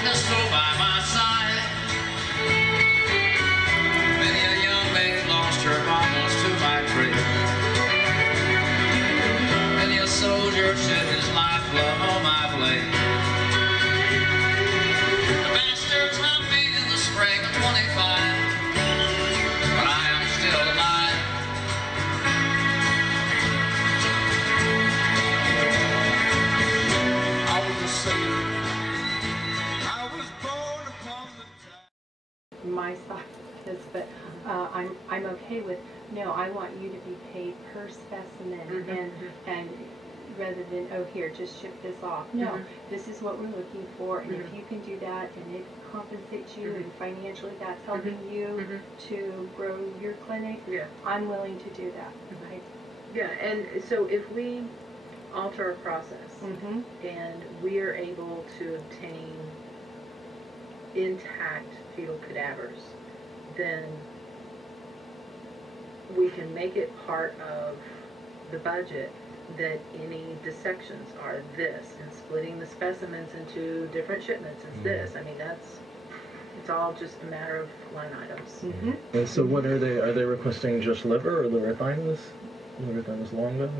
darkness go by my side. Many a young maid lost her mamas to my trail. Many a soldier shed his lifeblood on my blade. The bastards hunt me in the spring of 25, but I am still alive. I was a sailor. I was born upon the tide. My side of this, but I'm okay with, no, I want you to be paid per specimen, and rather than, oh, here, just ship this off. No, this is what we're looking for, and if you can do that and it compensates you and financially that's helping you to grow your clinic, I'm willing to do that. Right? Yeah, and so if we alter our process and we are able to obtain intact fetal cadavers, then we can make it part of the budget that any dissections are this, and splitting the specimens into different shipments is this. I mean, it's all just a matter of line items. And so what are they requesting just liver or liver thymus? Liver thymus longa?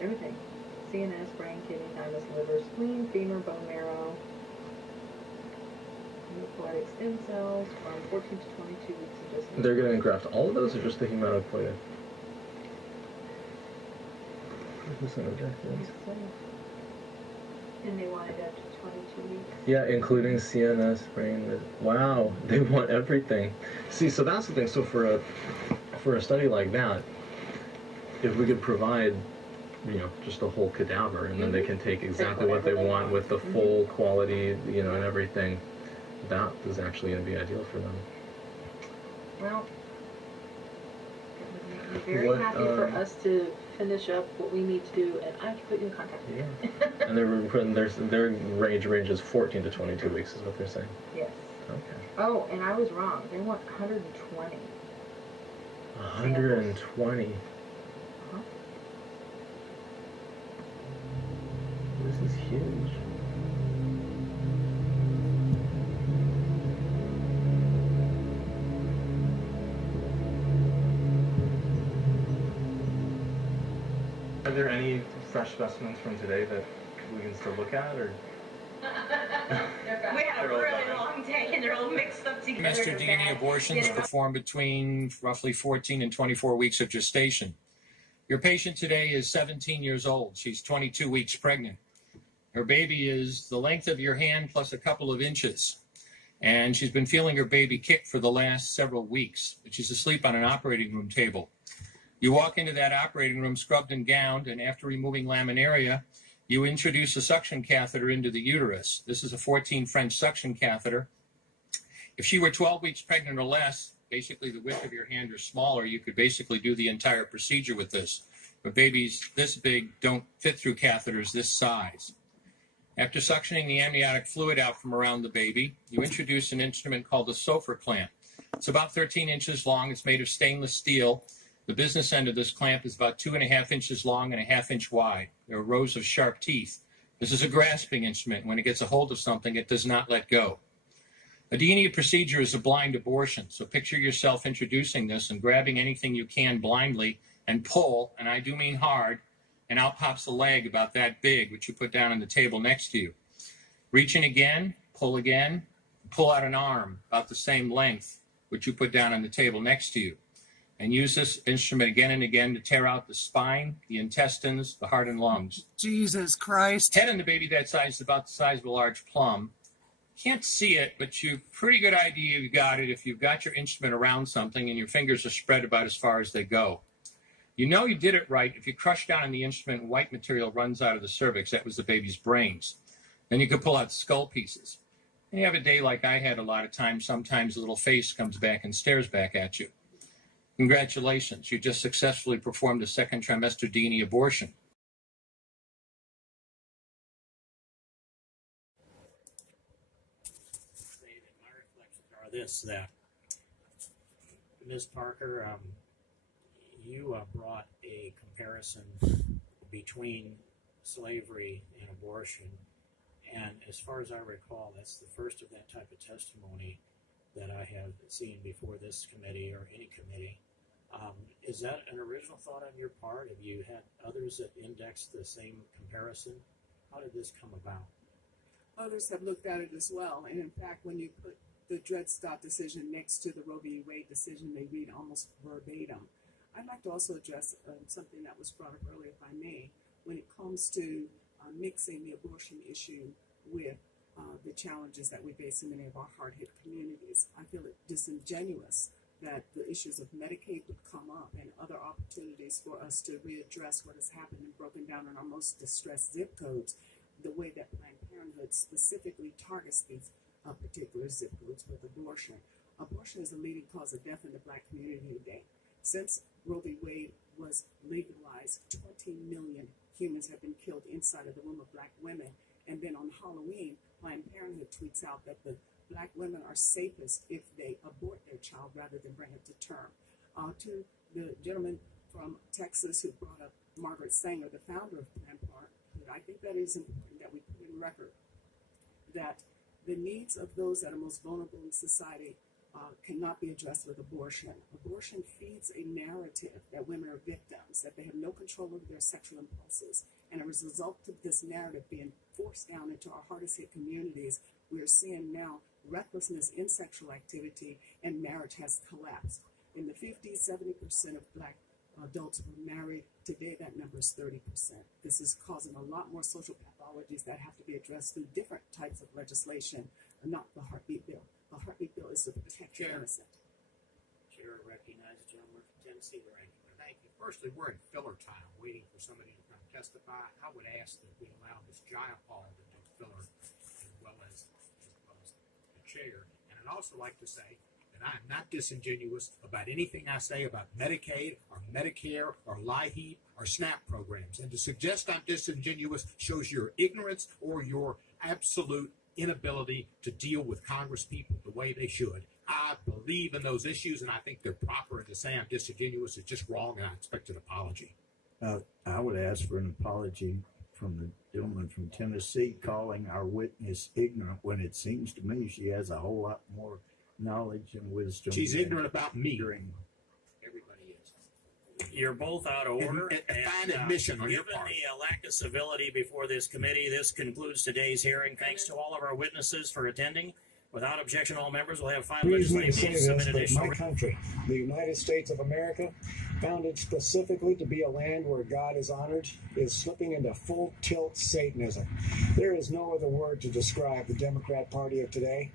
Everything. CNS, brain, kidney, thymus, liver, spleen, femur, bone marrow, hematopoietic stem cells from 14 to 22 weeks of gestation. They're going to engraft all of those or just the hematopoietic? And they want it up to 22 weeks. Yeah, including CNS, brain. Wow, they want everything. See, so that's the thing. So for a study like that, if we could provide, just a whole cadaver, and then they can take exactly what they want with the full quality, and everything, that is actually going to be ideal for them. Well, it would make me very happy for us to finish up what we need to do, and I can put you in contact with you. Yeah. And their range ranges 14 to 22 weeks is what they're saying. Yes. Okay. Oh, and I was wrong. They want 120. 120. This is huge. Are there any fresh specimens from today that we can still look at, or? We had a really long day and they're all mixed up together. Trimester DNA abortions performed between roughly 14 and 24 weeks of gestation. Your patient today is 17 years old. She's 22 weeks pregnant. Her baby is the length of your hand plus a couple of inches. And she's been feeling her baby kick for the last several weeks. But she's asleep on an operating room table. You walk into that operating room scrubbed and gowned, and after removing laminaria, you introduce a suction catheter into the uterus. This is a 14 French suction catheter. If she were 12 weeks pregnant or less, basically the width of your hand or smaller, you could basically do the entire procedure with this. But babies this big don't fit through catheters this size. After suctioning the amniotic fluid out from around the baby, you introduce an instrument called a Sofer clamp. It's about 13 inches long. It's made of stainless steel. The business end of this clamp is about 2.5 inches long and 1/2 inch wide. There are rows of sharp teeth. This is a grasping instrument. When it gets a hold of something, it does not let go. A DNA procedure is a blind abortion, so picture yourself introducing this and grabbing anything you can blindly and pull, and I do mean hard, and out pops a leg about that big, which you put down on the table next to you. Reach in again, pull out an arm about the same length, which you put down on the table next to you. And use this instrument again and again to tear out the spine, the intestines, the heart, and lungs. Jesus Christ. Head on the baby that size is about the size of a large plum. Can't see it, but you've pretty good idea you got it if you've got your instrument around something and your fingers are spread about as far as they go. You know you did it right if you crush down on the instrument and white material runs out of the cervix. That was the baby's brains. Then you could pull out skull pieces. And you have a day like I had a lot of times. Sometimes the little face comes back and stares back at you. Congratulations, you just successfully performed a second trimester DNA abortion. My reflections are this, that Ms. Parker, you brought a comparison between slavery and abortion. And as far as I recall, that's the first of that type of testimony that I have seen before this committee or any committee. Is that an original thought on your part? Have you had others that indexed the same comparison? How did this come about? Others have looked at it as well, and in fact, when you put the Dred Scott decision next to the Roe v. Wade decision, they read almost verbatim. I'd like to also address something that was brought up earlier, if I may, when it comes to mixing the abortion issue with the challenges that we face in many of our hard-hit communities. I feel it disingenuous that the issues of Medicaid would come up and other opportunities for us to readdress what has happened and broken down in our most distressed zip codes, the way that Planned Parenthood specifically targets these particular zip codes with abortion. Abortion is the leading cause of death in the Black community today. Since Roe v. Wade was legalized, 20 million humans have been killed inside of the womb of Black women. And then on Halloween, Planned Parenthood tweets out that the Black women are safest if they abort their child rather than bring it to term. To the gentleman from Texas who brought up Margaret Sanger, the founder of Planned Parenthood, I think that it is important that we put in record that the needs of those that are most vulnerable in society cannot be addressed with abortion. Abortion feeds a narrative that women are victims, that they have no control over their sexual impulses. And as a result of this narrative being forced down into our hardest hit communities, we are seeing now recklessness in sexual activity, and marriage has collapsed. In the 50s, 70% of Black adults were married. Today, that number is 30%. This is causing a lot more social pathologies that have to be addressed through different types of legislation, not the Heartbeat Bill. The Heartbeat Bill is to protect the innocent. Chair, recognize the gentleman from Tennessee. Thank you. Firstly, we're in filler time, waiting for somebody to come testify. I would ask that we allow Ms. Jayapal to do filler as well as the chair. And I'd also like to say that I'm not disingenuous about anything I say about Medicaid or Medicare or LIHEAP or SNAP programs. And to suggest I'm disingenuous shows your ignorance or your absolute inability to deal with Congress people the way they should. I believe in those issues, and I think they're proper. And to say I'm disingenuous is just wrong, and I expect an apology. I would ask for an apology from the gentleman from Tennessee calling our witness ignorant when it seems to me she has a whole lot more knowledge and wisdom. She's ignorant about me. Everybody is. You're both out of order. A fine admission on your part. Given the lack of civility before this committee, this concludes today's hearing. Thanks to all of our witnesses for attending. Without objection, all members will have final legislative means submitted additional. My country, the United States of America, founded specifically to be a land where God is honored, is slipping into full-tilt Satanism. There is no other word to describe the Democrat Party of today.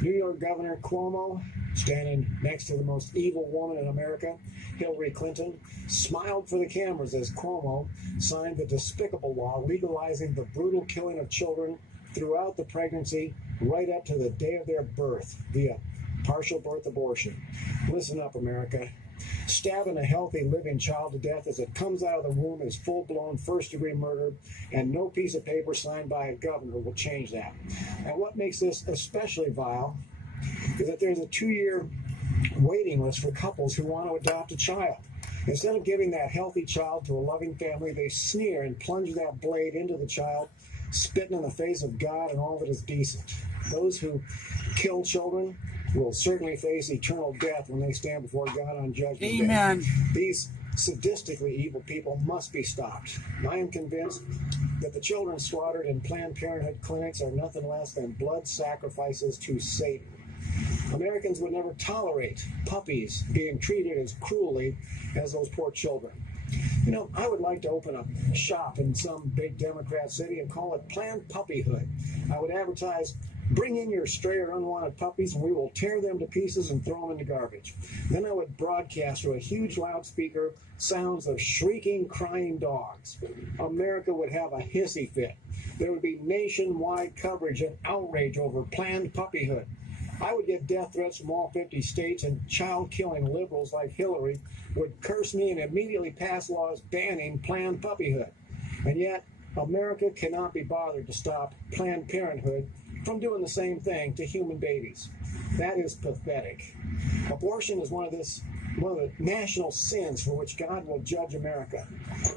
New York Governor Cuomo, standing next to the most evil woman in America, Hillary Clinton, smiled for the cameras as Cuomo signed the despicable law legalizing the brutal killing of children throughout the pregnancy, right up to the day of their birth via partial birth abortion. Listen up, America. Stabbing a healthy, living child to death as it comes out of the womb is full-blown first-degree murder, and no piece of paper signed by a governor will change that. And what makes this especially vile is that there's a 2-year waiting list for couples who want to adopt a child. Instead of giving that healthy child to a loving family, they sneer and plunge that blade into the child, spitting in the face of God and all that is decent. Those who kill children will certainly face eternal death when they stand before God on Judgment Day. Amen. These sadistically evil people must be stopped. I am convinced that the children slaughtered in Planned Parenthood clinics are nothing less than blood sacrifices to Satan. Americans would never tolerate puppies being treated as cruelly as those poor children. You know, I would like to open a shop in some big Democrat city and call it Planned Puppyhood. I would advertise, bring in your stray or unwanted puppies and we will tear them to pieces and throw them in the garbage. Then I would broadcast through a huge loudspeaker sounds of shrieking, crying dogs. America would have a hissy fit. There would be nationwide coverage and outrage over Planned Puppyhood. I would get death threats from all 50 states, and child-killing liberals like Hillary would curse me and immediately pass laws banning Planned Puppyhood. And yet, America cannot be bothered to stop Planned Parenthood from doing the same thing to human babies. That is pathetic. Abortion is one of this one of the national sins for which God will judge America.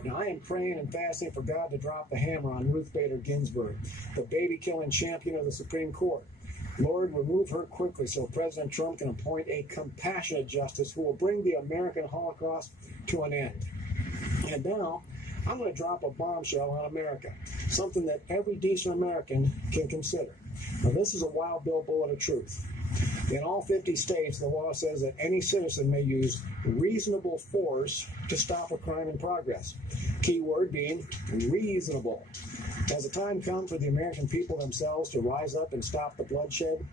Now, I am praying and fasting for God to drop the hammer on Ruth Bader Ginsburg, the baby-killing champion of the Supreme Court. Lord, remove her quickly so President Trump can appoint a compassionate justice who will bring the American Holocaust to an end. And now, I'm going to drop a bombshell on America, something that every decent American can consider. Now, this is a Wild Bill bullet of truth. In all 50 states, the law says that any citizen may use reasonable force to stop a crime in progress. Key word being reasonable. Has the time come for the American people themselves to rise up and stop the bloodshed?